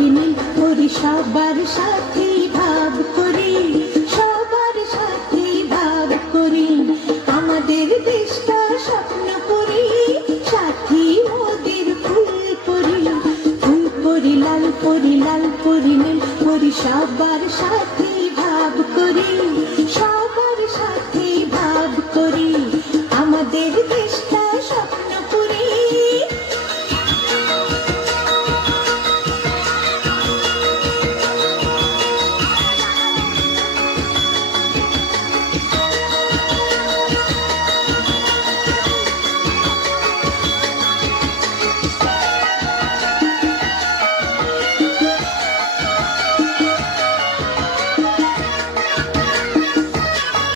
করি নীল করি সবার সাথে ভাব করি, সবার সাথে ভাব করি। আমাদের দেশটা স্বপ্ন করি, সাথী মোদের ফুল করি। ফুল করি লাল করি নীল করি সবার সাথে ভাব করি।